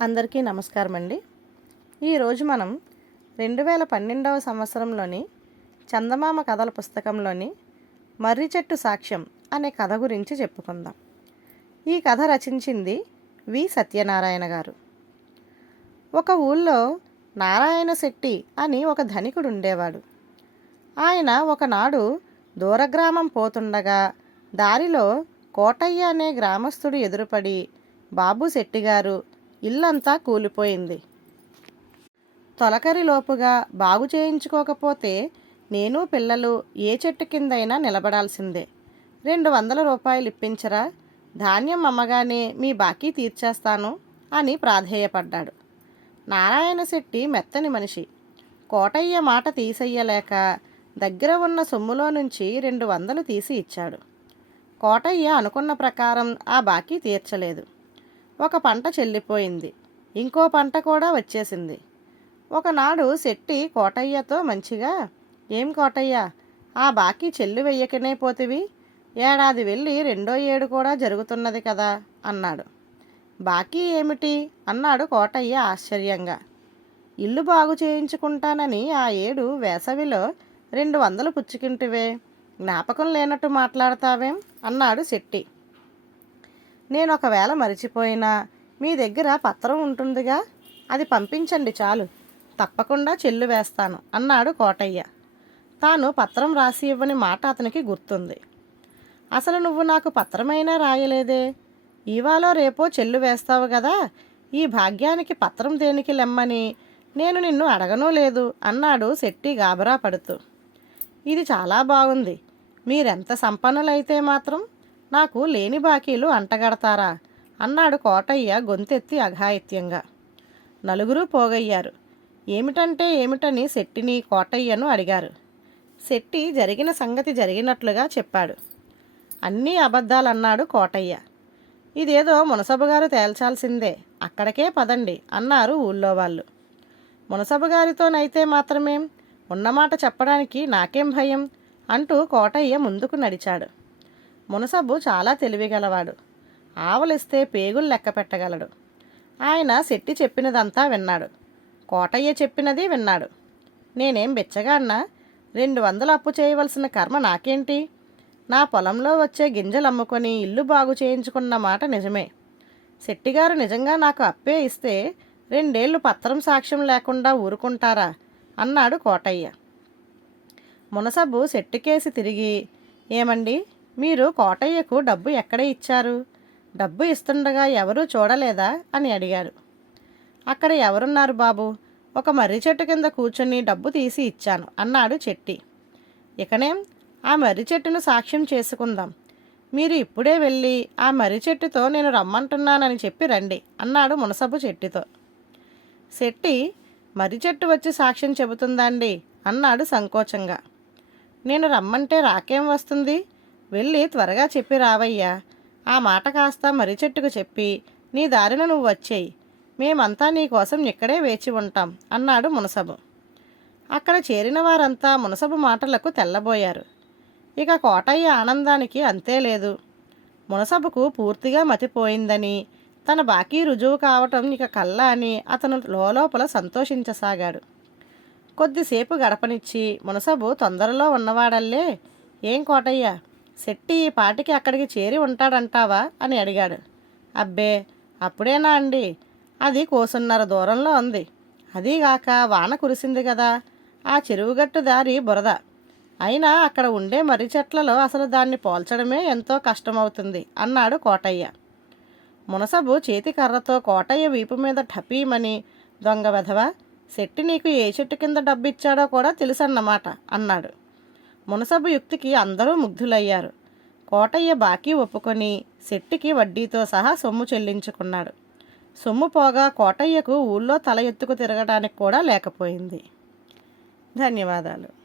అందరికీ నమస్కారం అండి ఈరోజు మనం రెండు వేల పన్నెండవ సంవత్సరంలోని చందమామ కథల పుస్తకంలోని మర్రి చెట్టు సాక్ష్యం అనే కథ గురించి చెప్పుకుందాం. ఈ కథ రచించింది వి సత్యనారాయణ గారు. ఒక ఊళ్ళో నారాయణ శెట్టి అని ఒక ధనికుడు ఉండేవాడు. ఆయన ఒకనాడు దూరగ్రామం పోతుండగా దారిలో కోటయ్య అనే గ్రామస్తుడు ఎదురుపడి బాబు శెట్టిగారు ఇల్లంతా కూలిపోయింది. తొలకరిలోపుగా బాగు చేయించుకోకపోతే నేను పిల్లలు ఏ చెట్టు కిందైనా నిలబడాల్సిందే. రెండు వందల రూపాయలు ఇప్పించరా? ధాన్యం అమ్మగానే మీ బాకీ తీర్చేస్తాను అని ప్రాధేయపడ్డాడు. నారాయణ శెట్టి మెత్తని మనిషి. కోటయ్య మాట తీసెయ్యలేక దగ్గర ఉన్న సొమ్ములో నుంచి రెండు వందలు తీసి ఇచ్చాడు. కోటయ్య అనుకున్న ప్రకారం ఆ బాకీ తీర్చలేదు. ఒక పంట చెల్లిపోయింది. ఇంకో పంట కూడా వచ్చేసింది. ఒకనాడు శెట్టి కోటయ్యతో మంచిగా ఏం కోటయ్య ఆ బాకీ చెల్లి వెయ్యకనే పోతివి. ఏడాది వెళ్ళి రెండో ఏడు కూడా జరుగుతున్నది కదా అన్నాడు. బాకీ ఏమిటి? అన్నాడు కోటయ్య ఆశ్చర్యంగా. ఇల్లు బాగు చేయించుకుంటానని ఆ ఏడు వేసవిలో రెండు వందలు పుచ్చుకుంటివే. జ్ఞాపకం లేనట్టు మాట్లాడతావేం? అన్నాడు శెట్టి. నేను ఒకవేళ మరిచిపోయినా మీ దగ్గర పత్రం ఉంటుందిగా? అది పంపించండి చాలు. తప్పకుండా చెల్లు వేస్తాను అన్నాడు కోటయ్య. తాను పత్రం రాసి ఇవ్వని మాట అతనికి గుర్తుంది. అసలు నువ్వు నాకు పత్రమైనా రాయలేదే? ఇవాళ రేపో చెల్లు వేస్తావు కదా ఈ భాగ్యానికి పత్రం దేనికి లెమ్మని? నేను నిన్ను అడగనూ లేదు అన్నాడు శెట్టి గాబరా పడుతూ. ఇది చాలా బాగుంది. మీరెంత సంపన్నులైతే మాత్రం నాకు లేని బాకీలు అంటగడతారా? అన్నాడు కోటయ్య గొంతెత్తి అఘాయిత్యంగా. నలుగురు పోగయ్యారు. ఏమిటంటే ఏమిటని శెట్టిని కోటయ్యను అడిగారు. శెట్టి జరిగిన సంగతి జరిగినట్లుగా చెప్పాడు. అన్నీ అబద్ధాలన్నాడు కోటయ్య. ఇదేదో మునసబుగారు తేల్చాల్సిందే. అక్కడికే పదండి అన్నారు ఊళ్ళో వాళ్ళు. మునసబుగారితోనైతే మాత్రమేం? ఉన్నమాట చెప్పడానికి నాకేం భయం? అంటూ కోటయ్య ముందుకు నడిచాడు. మునసబు చాలా తెలివిగలవాడు. ఆవలిస్తే పేగులు లెక్క పెట్టగలడు. ఆయన శెట్టి చెప్పినదంతా విన్నాడు. కోటయ్య చెప్పినది విన్నాడు. నేనేం బెచ్చగా అన్నా రెండు వందలు అప్పు చేయవలసిన కర్మ నాకేంటి? నా పొలంలో వచ్చే గింజలు అమ్ముకొని ఇల్లు బాగు చేయించుకున్న మాట నిజమే. శెట్టిగారు నిజంగా నాకు అప్పే ఇస్తే రెండేళ్ళు పత్రం సాక్ష్యం లేకుండా ఊరుకుంటారా? అన్నాడు కోటయ్య. మునసబు శెట్టికేసి తిరిగి ఏమండి? మీరు కోటయ్యకు డబ్బు ఎక్కడ ఇచ్చారు? డబ్బు ఇస్తుండగా ఎవరూ చూడలేదా? అని అడిగారు. అక్కడ ఎవరున్నారు బాబు? ఒక మర్రి చెట్టు కింద కూర్చొని డబ్బు తీసి ఇచ్చాను అన్నాడు చెట్టి. ఇకనేం ఆ మర్రి చెట్టును సాక్ష్యం చేసుకుందాం. మీరు ఇప్పుడే వెళ్ళి ఆ మర్రి చెట్టుతో నేను రమ్మంటున్నానని చెప్పి రండి అన్నాడు మునసబు చెట్టితో. శెట్టి మర్రి చెట్టు వచ్చి సాక్ష్యం చెబుతుందండి అన్నాడు సంకోచంగా. నేను రమ్మంటే రాకేం వస్తుంది? వెళ్ళి త్వరగా చెప్పి రావయ్యా. ఆ మాట కాస్త మర్రి చెట్టుకు చెప్పి నీ దారిన నువ్వు వచ్చేయి. మేమంతా నీకోసం ఇక్కడే వేచి ఉంటాం అన్నాడు మునసబు. అక్కడ చేరిన వారంతా మునసబు మాటలకు తెల్లబోయారు. ఇక కోటయ్య ఆనందానికి అంతే లేదు. మునసబుకు పూర్తిగా మతిపోయిందని తన బాకీ రుజువు కావటం ఇక కల్లా అని అతను లోపల సంతోషించసాగాడు. కొద్దిసేపు గడపనిచ్చి మునసబు తొందరలో ఉన్నవాడల్లే ఏం కోటయ్య శెట్టి ఈ పాటికి అక్కడికి చేరి ఉంటాడంటావా? అని అడిగాడు. అబ్బే అప్పుడేనా అండి? అది కోసున్నర దూరంలో ఉంది. అదీగాక వాన కురిసింది కదా ఆ చెరువుగట్టు దారి బురద. అయినా అక్కడ ఉండే మర్రి చెట్లలో అసలు దాన్ని పోల్చడమే ఎంతో కష్టమవుతుంది అన్నాడు కోటయ్య. మునసబు చేతి కర్రతో కోటయ్య వీపు మీద ఠపీమని దొంగ వెధవ శెట్టి నీకు ఏ చెట్టు కింద డబ్బిచ్చాడో కూడా తెలుసన్నమాట అన్నాడు. మునసబు యుక్తికి అందరూ ముగ్ధులయ్యారు. కోటయ్య బాకీ ఒప్పుకొని శెట్టికి వడ్డీతో సహా సొమ్ము చెల్లించుకున్నాడు. సొమ్ము పోగా కోటయ్యకు ఊళ్ళో తల ఎత్తుకు తిరగడానికి కూడా లేకపోయింది. ధన్యవాదాలు.